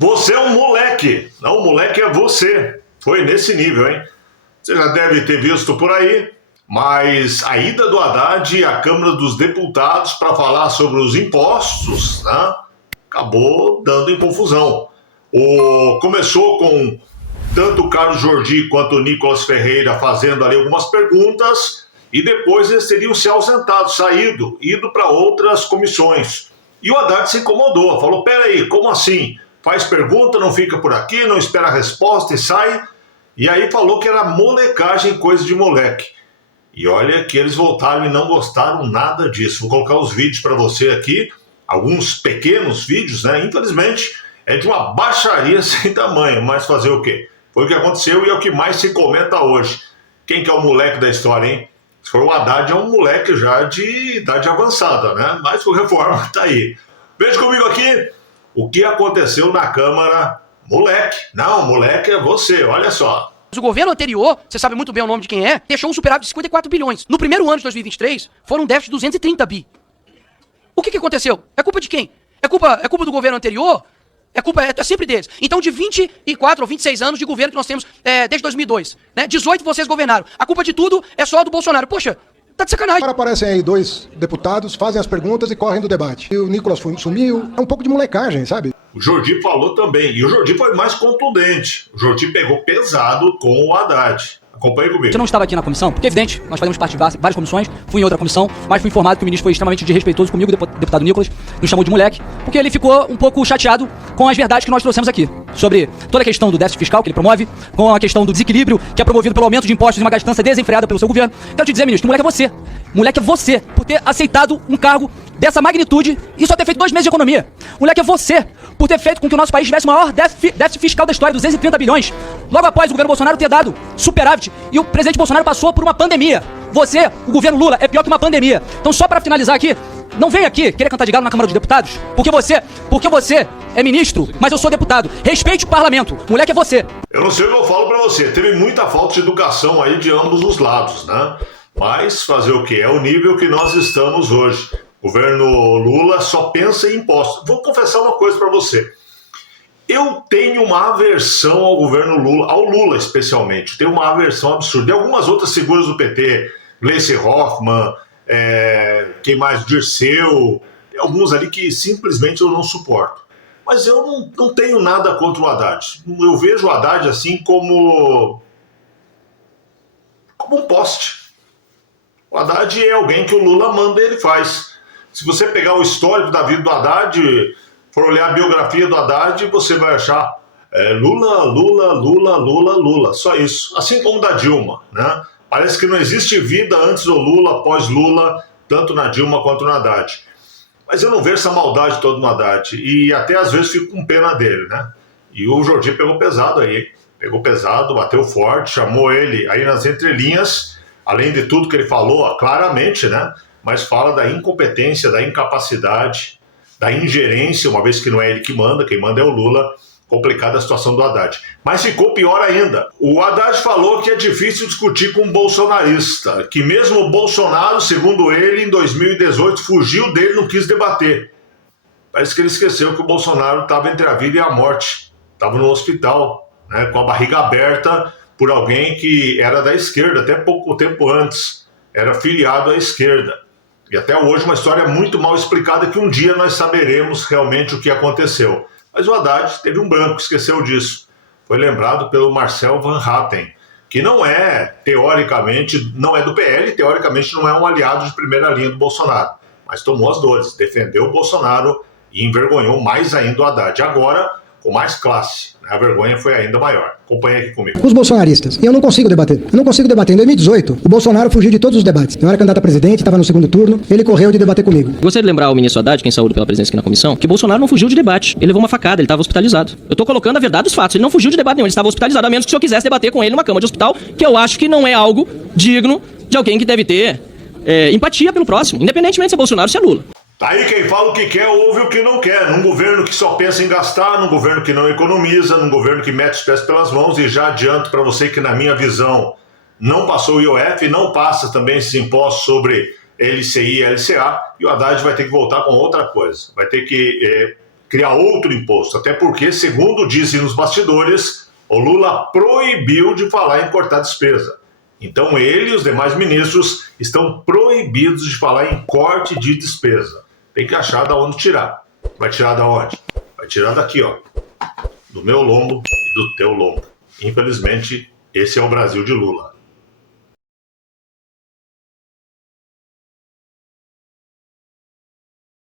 Você é um moleque. Não, o moleque é você. Foi nesse nível, hein? Você já deve ter visto por aí, mas a ida do Haddad à Câmara dos Deputados para falar sobre os impostos, né, acabou dando em confusão. Começou com tanto o Carlos Jordi quanto o Nicolas Ferreira fazendo ali algumas perguntas e depois eles teriam se ausentado, ido para outras comissões. E o Haddad se incomodou, falou, peraí, como assim? Faz pergunta, não fica por aqui, não espera a resposta e sai. E aí falou que era molecagem, coisa de moleque. E olha que eles voltaram e não gostaram nada disso. Vou colocar os vídeos para você aqui, alguns pequenos vídeos, né? Infelizmente, é de uma baixaria sem tamanho, mas fazer o quê? Foi o que aconteceu e é o que mais se comenta hoje. Quem que é o moleque da história, hein? Se for o Haddad, é um moleque já de idade avançada, né? Mas por reforma, tá aí. Veja comigo aqui o que aconteceu na Câmara. Moleque. Não, moleque é você, olha só. O governo anterior, você sabe muito bem o nome de quem é, deixou um superávit de 54 bilhões. No primeiro ano de 2023, foram um déficit de 230 bi. O que aconteceu? É culpa de quem? É culpa do governo anterior? É sempre deles. Então, de 24 ou 26 anos de governo que nós temos desde 2002, né? 18 vocês governaram. A culpa de tudo é só do Bolsonaro. Poxa, tá de sacanagem. Agora aparecem aí dois deputados, fazem as perguntas e correm do debate. E o Nicolas sumiu. É um pouco de molecagem, sabe? O Jordi falou também, e o Jordi foi mais contundente. O Jordi pegou pesado com o Haddad. Acompanhe comigo. Você não estava aqui na comissão? Porque é evidente, nós fazemos parte de várias comissões, fui em outra comissão, mas fui informado que o ministro foi extremamente desrespeitoso comigo, o deputado Nicolas, nos chamou de moleque, porque ele ficou um pouco chateado com as verdades que nós trouxemos aqui, sobre toda a questão do déficit fiscal que ele promove, com a questão do desequilíbrio que é promovido pelo aumento de impostos e uma gastança desenfreada pelo seu governo. Quero te dizer, ministro, moleque é você. Moleque é você, por ter aceitado um cargo dessa magnitude e só ter feito 2 meses de economia. Moleque é você, por ter feito com que o nosso país tivesse o maior déficit fiscal da história, 230 bilhões. Logo após o governo Bolsonaro ter dado superávit e o presidente Bolsonaro passou por uma pandemia. Você, o governo Lula, é pior que uma pandemia. Então, só para finalizar aqui, não vem aqui querer cantar de galo na Câmara dos Deputados, porque você é ministro, mas eu sou deputado. Respeite o parlamento. Moleque é você. Eu não sei o que eu falo para você. Teve muita falta de educação aí de ambos os lados, né? Mas fazer o quê? É o nível que nós estamos hoje. O governo Lula só pensa em impostos. Vou confessar uma coisa para você. Eu tenho uma aversão ao governo Lula, ao Lula especialmente. Tenho uma aversão absurda. E algumas outras figuras do PT, Gleisi Hoffmann, quem mais? Dirceu, alguns ali que simplesmente eu não suporto. Mas eu não tenho nada contra o Haddad. Eu vejo o Haddad assim como um poste. O Haddad é alguém que o Lula manda e ele faz. Se você pegar o histórico da vida do Haddad, for olhar a biografia do Haddad, você vai achar Lula, Lula, Lula, Lula, Lula. Só isso. Assim como da Dilma, né? Parece que não existe vida antes do Lula, após Lula, tanto na Dilma quanto no Haddad. Mas eu não vejo essa maldade toda no Haddad. E até às vezes fico com pena dele, né? E o Jordi pegou pesado aí. Pegou pesado, bateu forte, chamou ele aí nas entrelinhas, além de tudo que ele falou claramente, né? Mas fala da incompetência, da incapacidade, da ingerência, uma vez que não é ele que manda, quem manda é o Lula. Complicada a situação do Haddad. Mas ficou pior ainda. O Haddad falou que é difícil discutir com um bolsonarista, que mesmo o Bolsonaro, segundo ele, em 2018, fugiu dele, não quis debater. Parece que ele esqueceu que o Bolsonaro estava entre a vida e a morte. Estava no hospital, né, com a barriga aberta por alguém que era da esquerda, até pouco tempo antes. Era filiado à esquerda. E até hoje uma história muito mal explicada que um dia nós saberemos realmente o que aconteceu. Mas o Haddad teve um branco, esqueceu disso. Foi lembrado pelo Marcel Van Hatten, que não é, teoricamente, não é do PL, teoricamente não é um aliado de primeira linha do Bolsonaro. Mas tomou as dores, defendeu o Bolsonaro e envergonhou mais ainda o Haddad. Agora, com mais classe, a vergonha foi ainda maior. Acompanhe aqui comigo. Os bolsonaristas. E eu não consigo debater. Eu não consigo debater. Em 2018, o Bolsonaro fugiu de todos os debates. Eu era candidato a presidente, estava no segundo turno, ele correu de debater comigo. Gostaria de lembrar ao ministro Haddad, quem saúde pela presença aqui na comissão, que Bolsonaro não fugiu de debate. Ele levou uma facada, ele estava hospitalizado. Eu tô colocando a verdade dos fatos. Ele não fugiu de debate nenhum, ele estava hospitalizado, a menos que o senhor quisesse debater com ele numa cama de hospital, que eu acho que não é algo digno de alguém que deve ter empatia pelo próximo, independentemente se é Bolsonaro ou se é Lula. Tá aí quem fala o que quer, ouve o que não quer. Num governo que só pensa em gastar, num governo que não economiza, num governo que mete os pés pelas mãos. E já adianto para você que, na minha visão, não passou o IOF, não passa também esses impostos sobre LCI e LCA. E o Haddad vai ter que voltar com outra coisa. Vai ter que criar outro imposto. Até porque, segundo dizem nos bastidores, o Lula proibiu de falar em cortar despesa. Então ele e os demais ministros estão proibidos de falar em corte de despesa. Tem que achar da onde tirar. Vai tirar da onde? Vai tirar daqui, ó. Do meu lombo e do teu lombo. Infelizmente, esse é o Brasil de Lula.